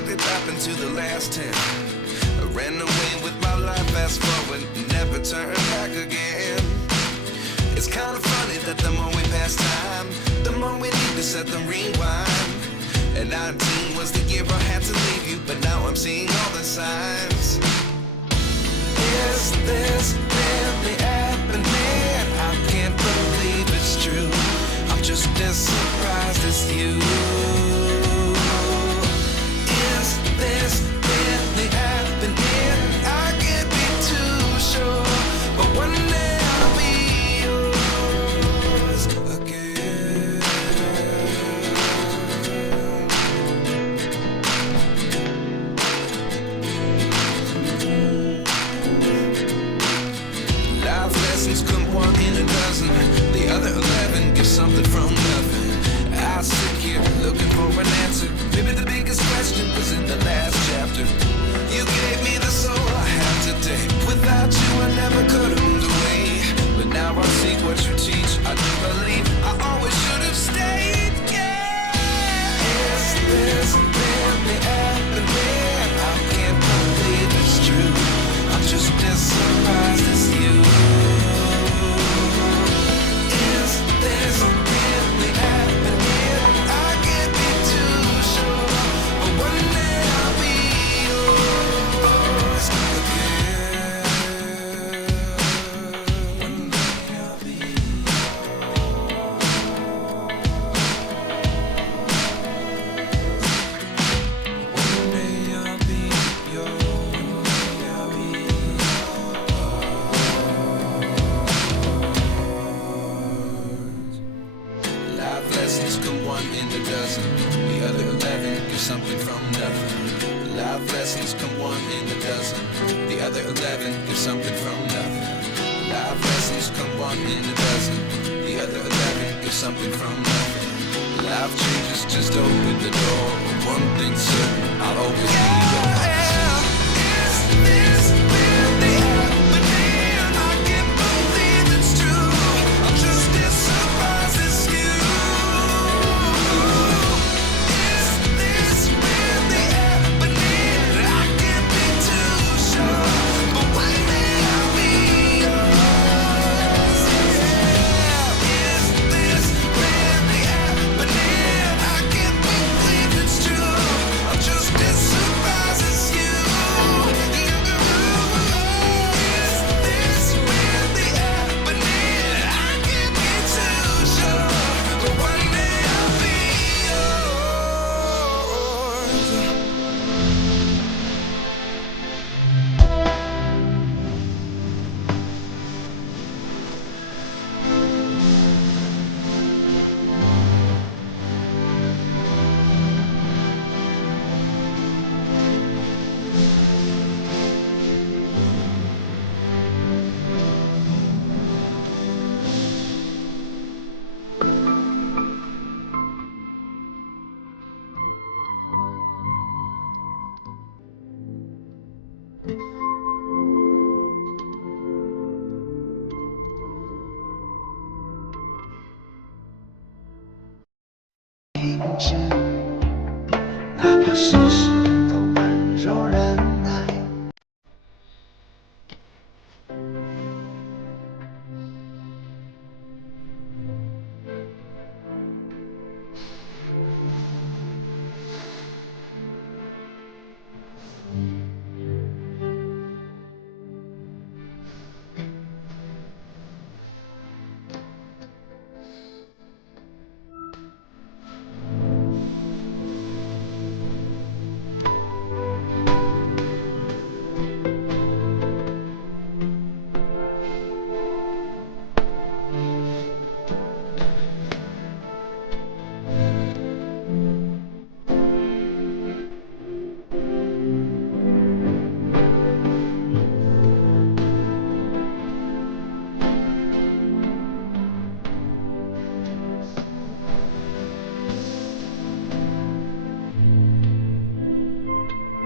what did happen to the last 10? I ran away with my life, fast forward, never turn back again. It's kind of funny that the more we pass time, the more we need to set the rewind. And 19 was the year I had to leave you, but now I'm seeing all the signs. Is this really happening? I can't believe it's true. I'm just as surprised as you. Is this really happening? I can't be too sure, but one day I'll be yours again. Life lessons come one in a dozen. The other 11 give something from nothing. I sit here looking for an answer. Maybe the biggest question was in the last chapter. You gave me the soul I have today. Without you I never could have moved away. But now I see what you teach. I do believe I always should have stayed. Yeah. Is this really happening? I can't believe it's true. I'm just as surprised as you. Is this really happening? I can't be too sure, but one day I'll be yours again. One day I'll be yours. One day I'll be yours. One day I'll be yours. Life lessons come one in a dozen. The other 11 give something from nothing. Life lessons come one in a dozen. The other 11 give something from nothing. Life lessons come one in a dozen. The other 11 give something from nothing. Life changes, just open the door. One thing's certain, I'll always be yours. Is this really happening? I can't believe it's true. I'm just as surprised as you. Is this really happening? I can't be too sure, but one day I'll be yours. Is this really happening? I can't believe it's true. I'm just as surprised as you. Is this really happening? I can't be too sure, but one day I'll be yours.